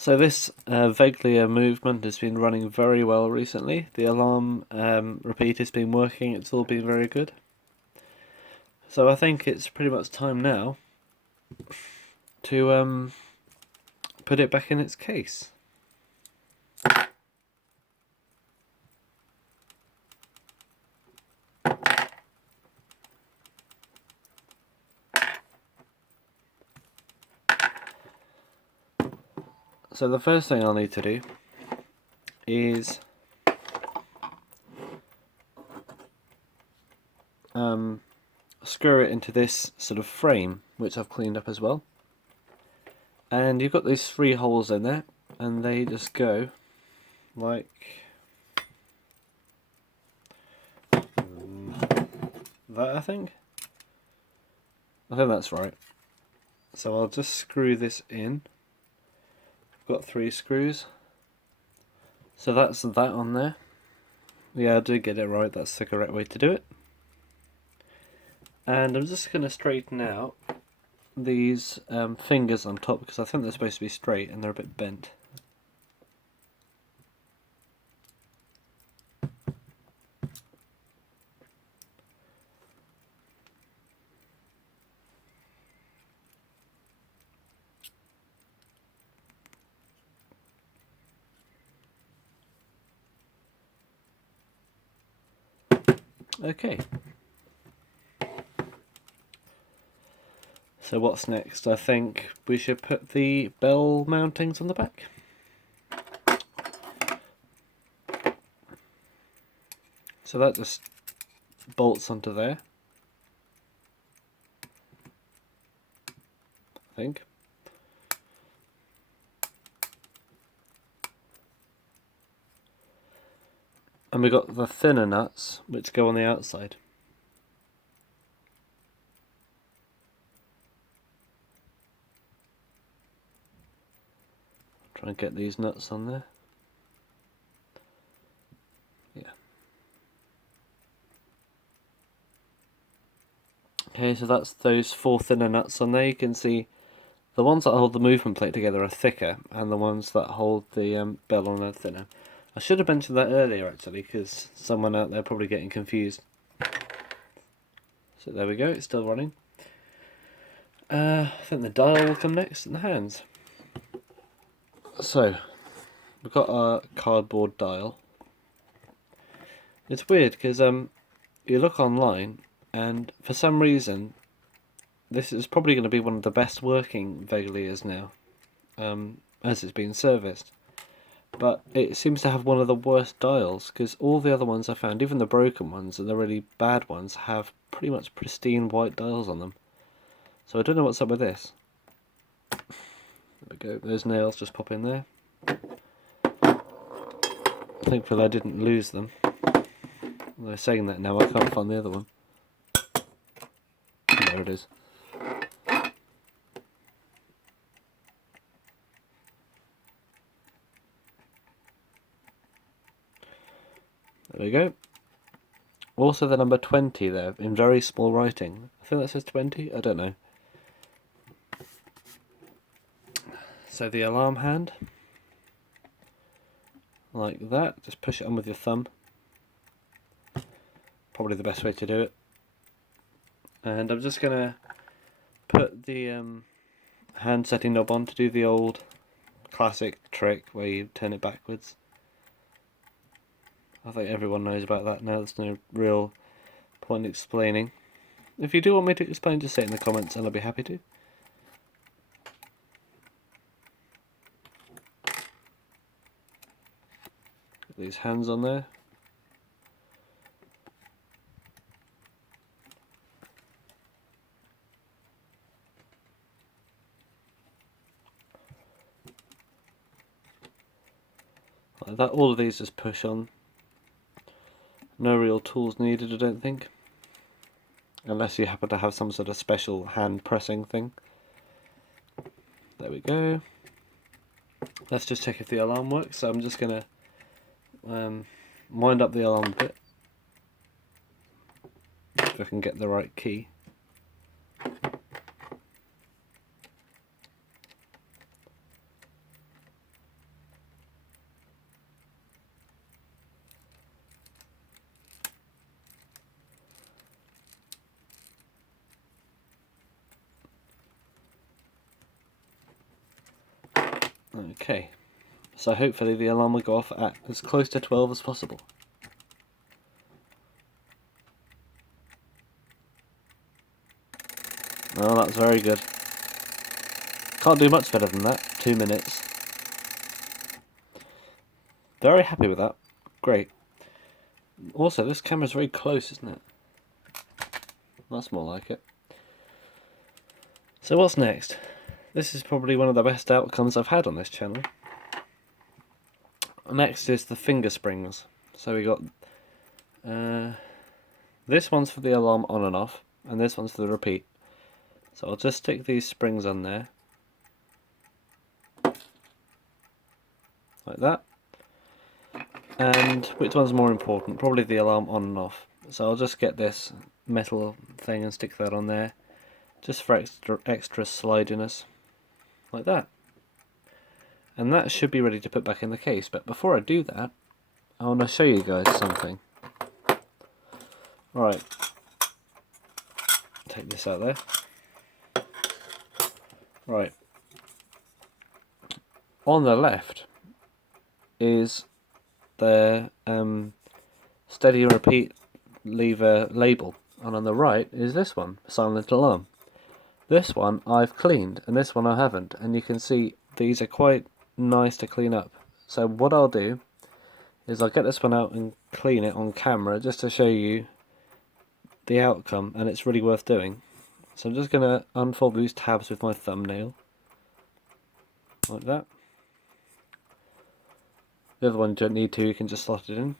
So this Veglia movement has been running very well recently. The alarm repeat has been working, it's all been very good. So I think it's pretty much time now to put it back in its case. So the first thing I'll need to do is screw it into this sort of frame, which I've cleaned up as well. And you've got these 3 holes in there, and they just go like that, I think that's right. So I'll just screw this in. I've got 3 screws. So that's that on there. Yeah, I did get it right, that's the correct way to do it. And I'm just going to straighten out these fingers on top, because I think they're supposed to be straight and they're a bit bent. Okay. So what's next? I think we should put the bell mountings on the back. So that just bolts onto there, I think. And we got the thinner nuts, which go on the outside. Try and get these nuts on there. Yeah. Okay, so that's those 4 thinner nuts on there. You can see the ones that hold the movement plate together are thicker, and the ones that hold the bell on are thinner. I should have mentioned that earlier actually, because someone out there probably getting confused. So there we go, it's still running. I think the dial will come next, and the hands. So, we've got our cardboard dial. It's weird because you look online, and for some reason, this is probably going to be one of the best working Veglias now, as it's been serviced. But it seems to have one of the worst dials, because all the other ones I found, even the broken ones and the really bad ones, have pretty much pristine white dials on them. So I don't know what's up with this. There we go, those nails just pop in there. Thankfully I didn't lose them. Although saying that now, I can't find the other one. There it is. There we go. Also the number 20 there, in very small writing. I think that says 20, I don't know. So the alarm hand, like that, just push it on with your thumb. Probably the best way to do it. And I'm just going to put the hand setting knob on to do the old classic trick where you turn it backwards. I think everyone knows about that now, there's no real point in explaining. If you do want me to explain, just say it in the comments and I'll be happy to. Get these hands on there. Like that, all of these just push on. No real tools needed, I don't think. Unless you happen to have some sort of special hand pressing thing. There we go. Let's just check if the alarm works. So I'm just going to wind up the alarm a bit. If I can get the right key. Okay, so hopefully the alarm will go off at as close to 12 as possible. Oh, that's very good. Can't do much better than that. 2 minutes. Very happy with that. Great. Also, this camera's very close, isn't it? That's more like it. So what's next? This is probably one of the best outcomes I've had on this channel. Next is the finger springs. So we got this one's for the alarm on and off, and this one's for the repeat. So I'll just stick these springs on there, like that. And which one's more important? Probably the alarm on and off. So I'll just get this metal thing and stick that on there, just for extra slidiness, like that. And that should be ready to put back in the case. But before I do that, I want to show you guys something. Right, take this out there. Right, on the left is the steady and repeat lever label, and on the right is this one, silent alarm. This one I've cleaned and this one I haven't, and you can see these are quite nice to clean up. So what I'll do is I'll get this one out and clean it on camera just to show you the outcome, and it's really worth doing. So I'm just going to unfold these tabs with my thumbnail, like that. The other one you don't need to, you can just slot it in.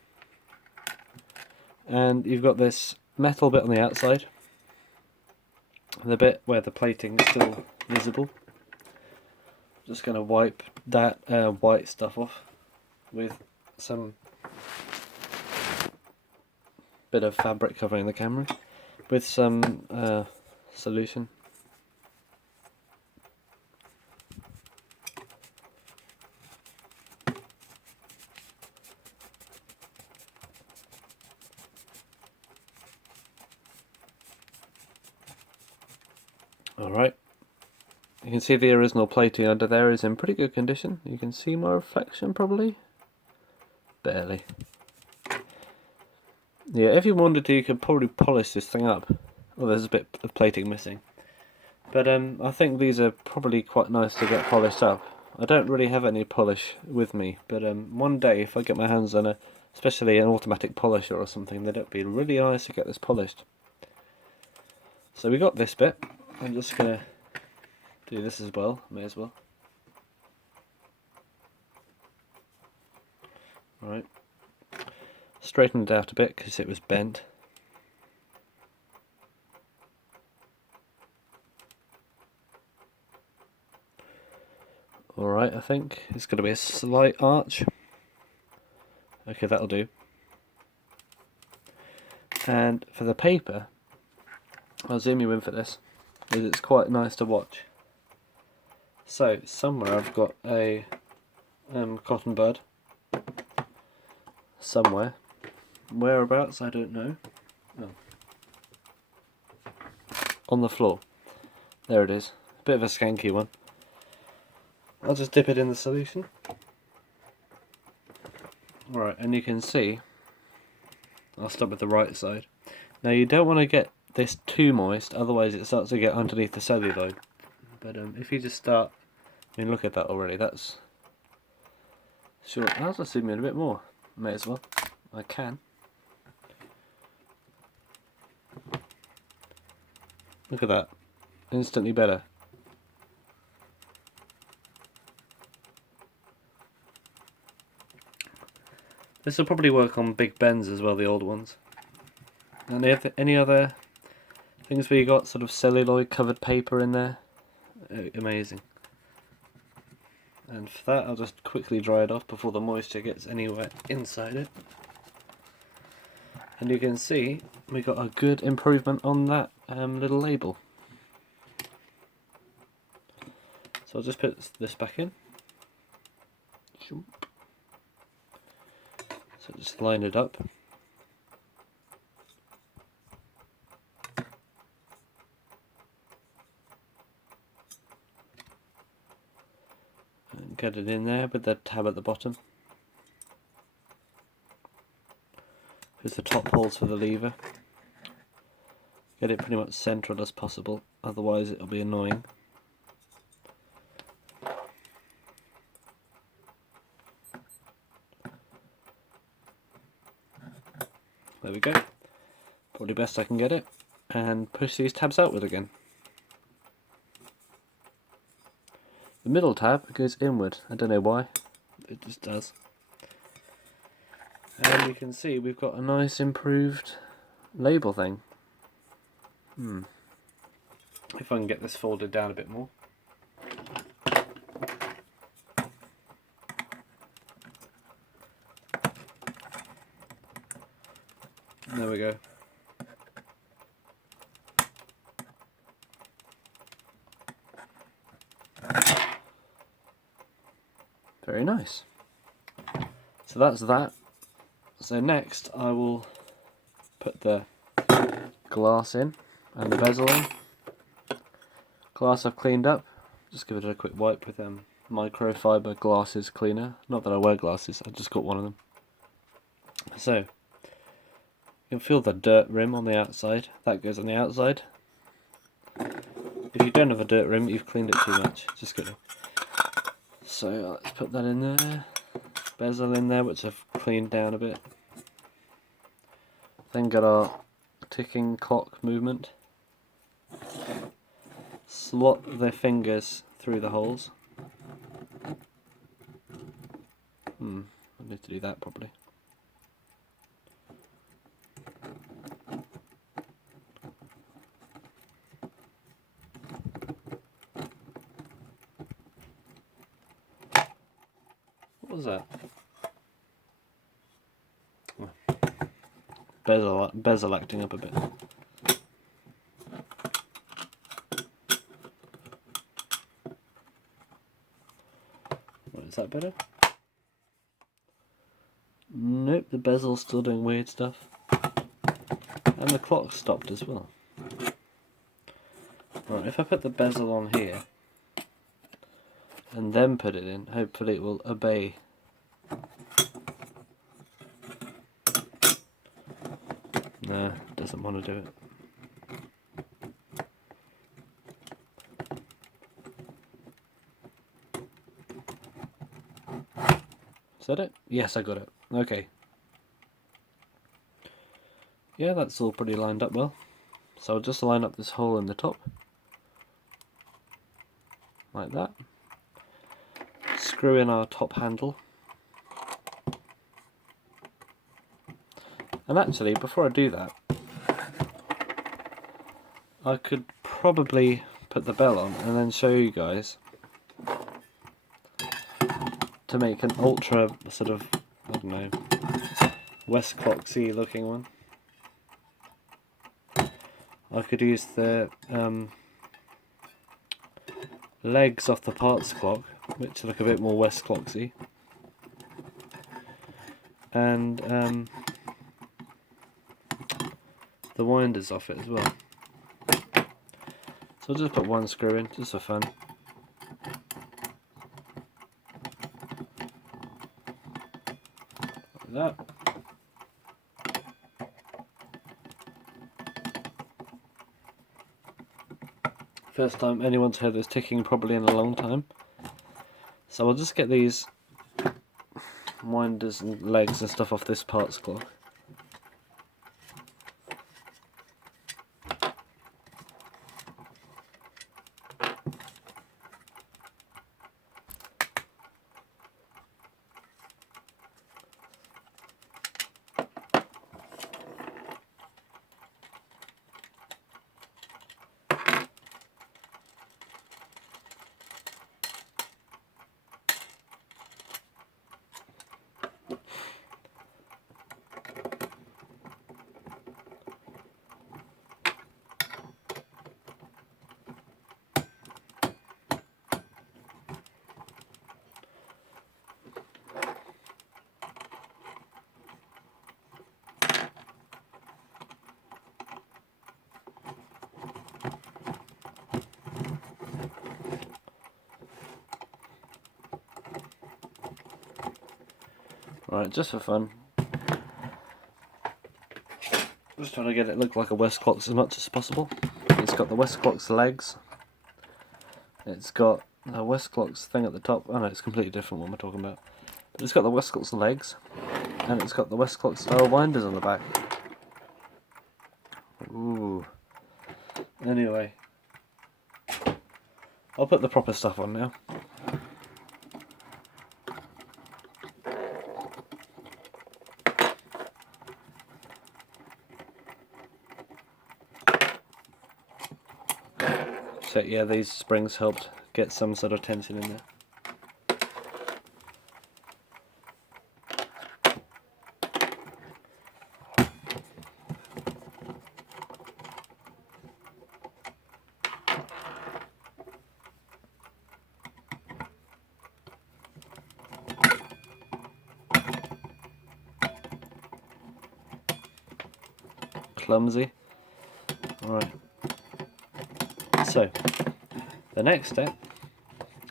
And you've got this metal bit on the outside, the bit where the plating is still visible. Just going to wipe that white stuff off with some bit of fabric covering the camera, with some solution. Alright, you can see the original plating under there is in pretty good condition. You can see my reflection probably? Barely. Yeah, if you wanted to, you could probably polish this thing up. Well, there's a bit of plating missing. But I think these are probably quite nice to get polished up. I don't really have any polish with me, but one day if I get my hands on especially an automatic polisher or something, then it'd be really nice to get this polished. So we got this bit. I'm just going to do this as well, may as well. Alright. Straighten it out a bit because it was bent. Alright, I think it's going to be a slight arch. Okay, that'll do. And for the paper, I'll zoom you in for this, because it's quite nice to watch. So, somewhere I've got a cotton bud. Somewhere. Whereabouts, I don't know. Oh. On the floor. There it is. A bit of a skanky one. I'll just dip it in the solution. Right, and you can see, I'll start with the right side. Now you don't want to get this too moist, otherwise it starts to get underneath the celluloid. But if you just start, I mean, look at that already, that's short. I'll just zoom in a bit more, may as well, I can. Look at that, instantly better. This will probably work on big bends as well, the old ones. And any other things where you got sort of celluloid covered paper in there? Amazing. And for that I'll just quickly dry it off before the moisture gets anywhere inside it. And you can see we got a good improvement on that little label. So I'll just put this back in. So just line it up. And get it in there with the tab at the bottom. Here's the top holes for the lever. Get it pretty much central as possible, otherwise it'll be annoying. There we go. Probably best I can get it. And push these tabs outward again. The middle tab goes inward. I don't know why. It just does. And you can see we've got a nice improved label thing. If I can get this folded down a bit more. There we go. Very nice. So that's that. So next I will put the glass in and the bezel in. Glass I've cleaned up. Just give it a quick wipe with microfiber glasses cleaner. Not that I wear glasses, I just got one of them. So you can feel the dirt rim on the outside. That goes on the outside. If you don't have a dirt rim, you've cleaned it too much. Just kidding. So let's put that in there. Bezel in there, which I've cleaned down a bit. Then got our ticking clock movement. Slot the fingers through the holes. I need to do that properly. What was that? Bezel acting up a bit. What, is that better? Nope, the bezel's still doing weird stuff. And the clock stopped as well. Right, if I put the bezel on here and then put it in, hopefully it will obey. No, it doesn't want to do it. Is that it? Yes, I got it. Okay. Yeah, that's all pretty lined up well. So I'll just line up this hole in the top. Like that. Screw in our top handle. And actually, before I do that, I could probably put the bell on and then show you guys to make an ultra sort of, I don't know, West Clocksy looking one. I could use the legs off the parts clock, which look a bit more West Clocksy, and the winders off it as well. So I'll just put one screw in, just for fun. Like that. First time anyone's heard this ticking properly in a long time. So I'll just get these winders and legs and stuff off this parts clock. Right, just for fun. Just trying to get it look like a Westclox as much as possible. It's got the Westclox legs. It's got a Westclox thing at the top. Oh no, it's a completely different one we're talking about. But it's got the Westclox legs, and it's got the Westclox style winders on the back. Ooh. Anyway, I'll put the proper stuff on now. So yeah, these springs helped get some sort of tension in there. Clumsy. Right. So, the next step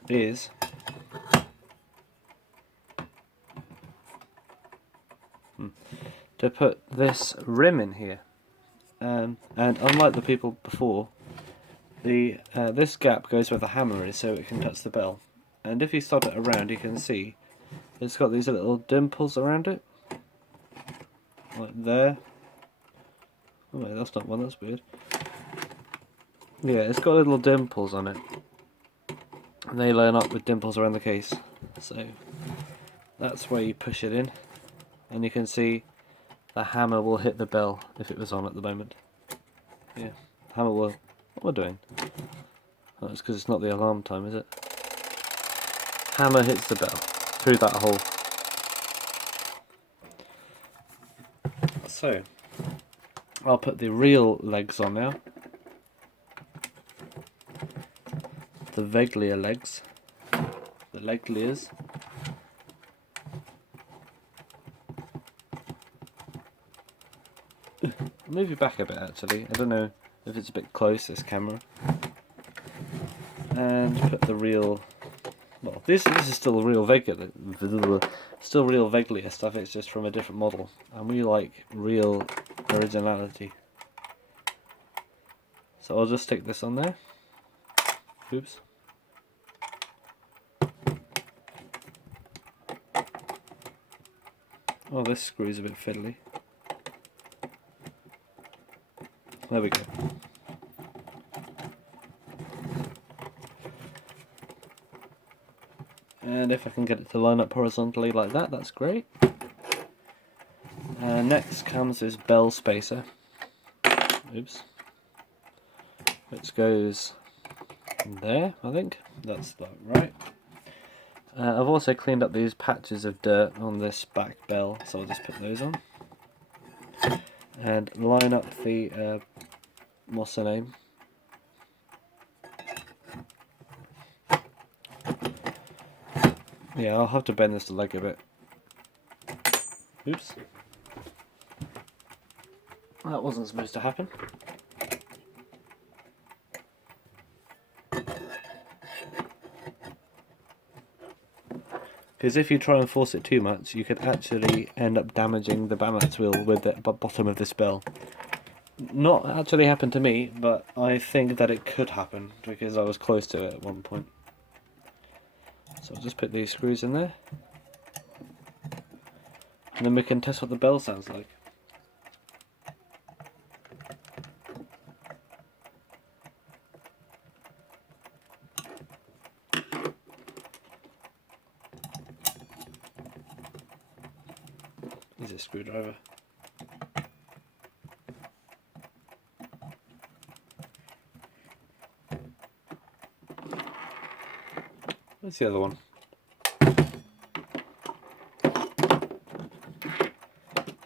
is to put this rim in here. And unlike the people before, this gap goes where the hammer is, so it can touch the bell. And if you start it around, you can see it's got these little dimples around it, like there. Oh wait, that's not one. That's weird. Yeah, it's got little dimples on it, and they line up with dimples around the case. So that's where you push it in, and you can see the hammer will hit the bell if it was on at the moment. Yeah, hammer will. What am I doing? Oh, it's because it's not the alarm time, is it? Hammer hits the bell through that hole. So, I'll put the real legs on now. The Veglia legs. The Leglias. Move it back a bit actually. I don't know if it's a bit close, this camera. And put the real. Well, this is still real Veglia, still real Veglia stuff. It's just from a different model, and we like real originality. So I'll just stick this on there. Oops. Oh, this screw's a bit fiddly. There we go. And if I can get it to line up horizontally like that, that's great. Next comes this bell spacer. Oops. Which goes there, I think. That's right. I've also cleaned up these patches of dirt on this back bell, so I'll just put those on. And line up the, what's the name? Yeah, I'll have to bend this leg a bit. Oops. That wasn't supposed to happen. Because if you try and force it too much, you could actually end up damaging the balance wheel with the bottom of this bell. Not actually happened to me, but I think that it could happen because I was close to it at one point. So I'll just put these screws in there, and then we can test what the bell sounds like. Here's a screwdriver. Where's the other one?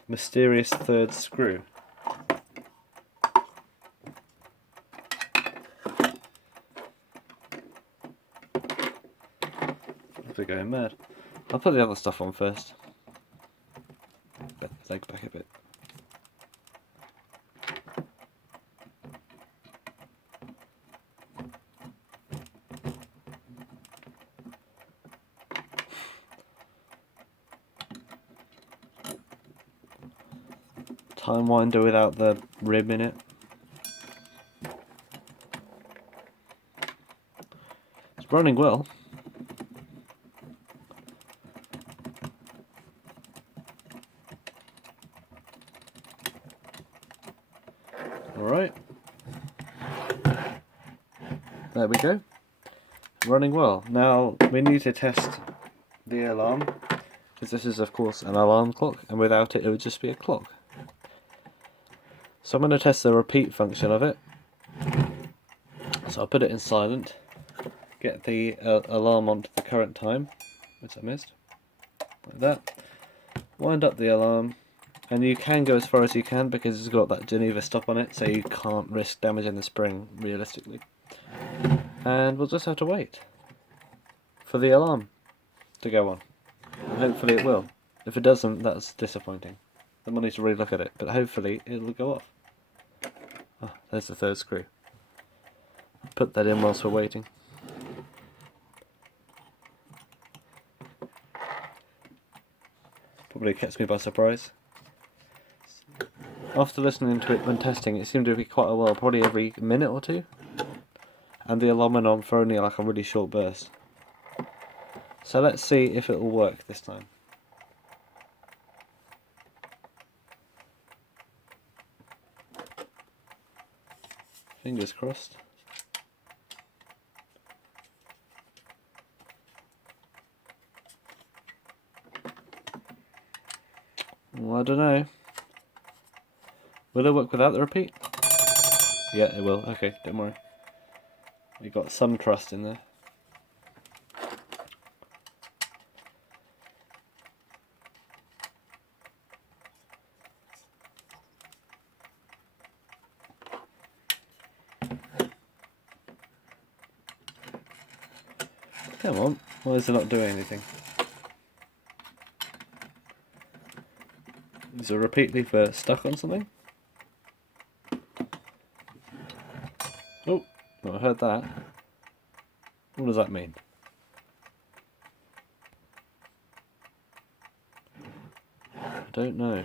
Mysterious third screw. We're going mad. I'll put the other stuff on first. Bend the leg back a bit. time winder without the rib in it. It's running well. Alright. There we go. Running well. Now we need to test the alarm, because this is of course an alarm clock, and without it it would just be a clock. So I'm going to test the repeat function of it. So I'll put it in silent, get the alarm onto the current time, which I missed, like that. Wind up the alarm, and you can go as far as you can because it's got that Geneva stop on it, so you can't risk damaging the spring realistically. And we'll just have to wait for the alarm to go on. And hopefully it will. If it doesn't, that's disappointing. Then we'll need to relook at it, but hopefully it'll go off. Oh, there's the third screw. Put that in whilst we're waiting. Probably catch me by surprise. After listening to it when testing, it seemed to be quite a while, probably every minute or two. And the alarm went on for only like a really short burst. So let's see if it will work this time. Fingers crossed. Well, I don't know. Will it work without the repeat? Yeah, it will. Okay, don't worry. We got some trust in there. Come on, why is it not doing anything? Is the repeat lever stuck on something? Oh, I heard that. What does that mean? I don't know.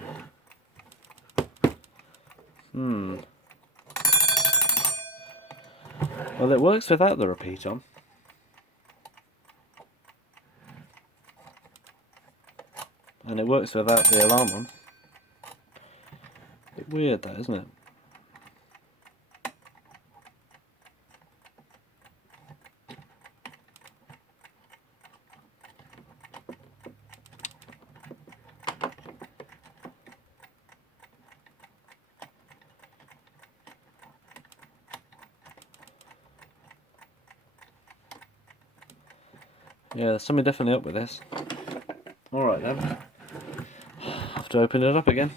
Well, it works without the repeat on. And it works without the alarm on. Bit weird that, isn't it? Yeah, there's something definitely up with this. Alright then. Have to open it up again.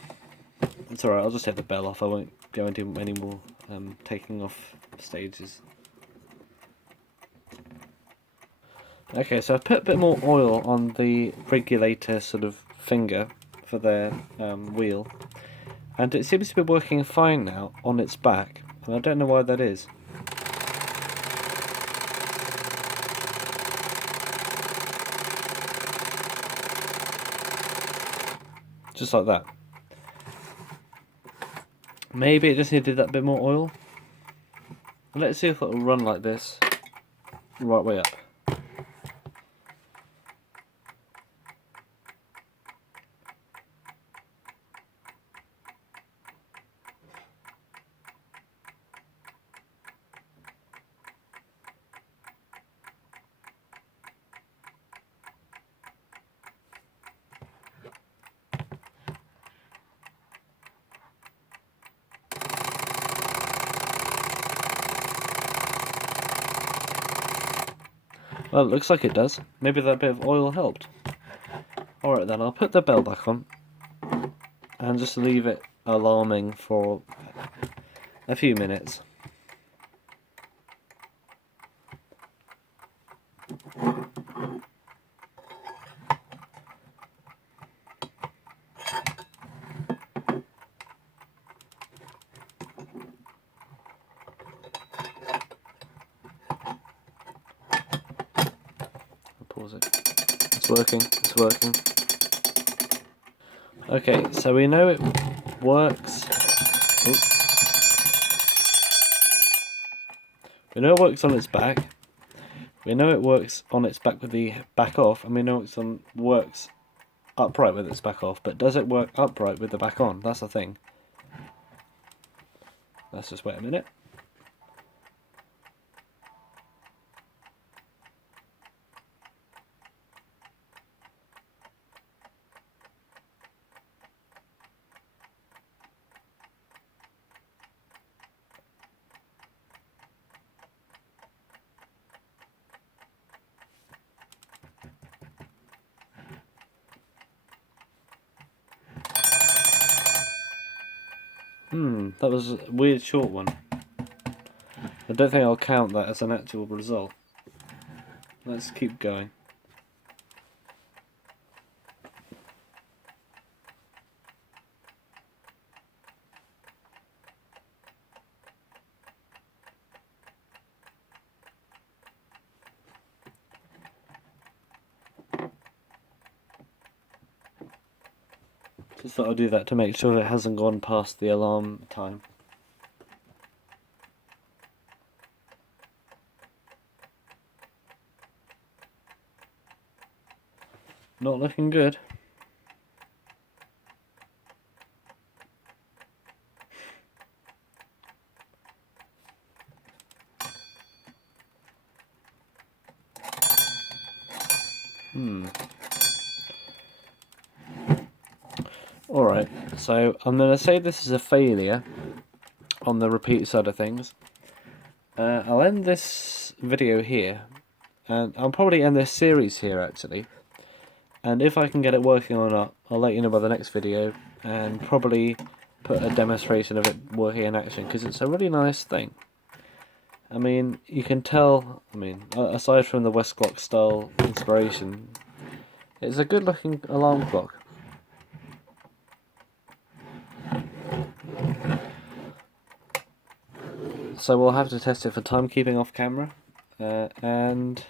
It's alright, I'll just take the bell off. I won't go into any more taking off stages. Okay, so I've put a bit more oil on the regulator sort of finger for their wheel. And it seems to be working fine now on its back. And I don't know why that is. Just like that. Maybe it just needed that bit more oil. Let's see if it'll run like this right way up. Well, it looks like it does. Maybe that bit of oil helped. Alright then, I'll put the bell back on and just leave it alarming for a few minutes. Pause it. It's working, it's working. Okay, so we know works. Ooh. We know it works on its back. We know it works on its back with the back off, and we know it works upright with its back off. But does it work upright with the back on? That's the thing. Let's just wait a minute. That was a weird short one. I don't think I'll count that as an actual result. Let's keep going. Just thought I'd do that to make sure it hasn't gone past the alarm time. Not looking good. Alright, so I'm going to say this is a failure on the repeat side of things. I'll end this video here, and I'll probably end this series here actually. And if I can get it working or not, I'll let you know by the next video, and probably put a demonstration of it working in action, because it's a really nice thing. I mean, you can tell, aside from the Westclock style inspiration, it's a good looking alarm clock. So we'll have to test it for timekeeping off camera, and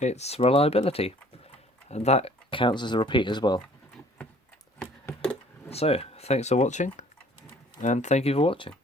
its reliability, and that counts as a repeat as well. So, thanks for watching, and thank you for watching.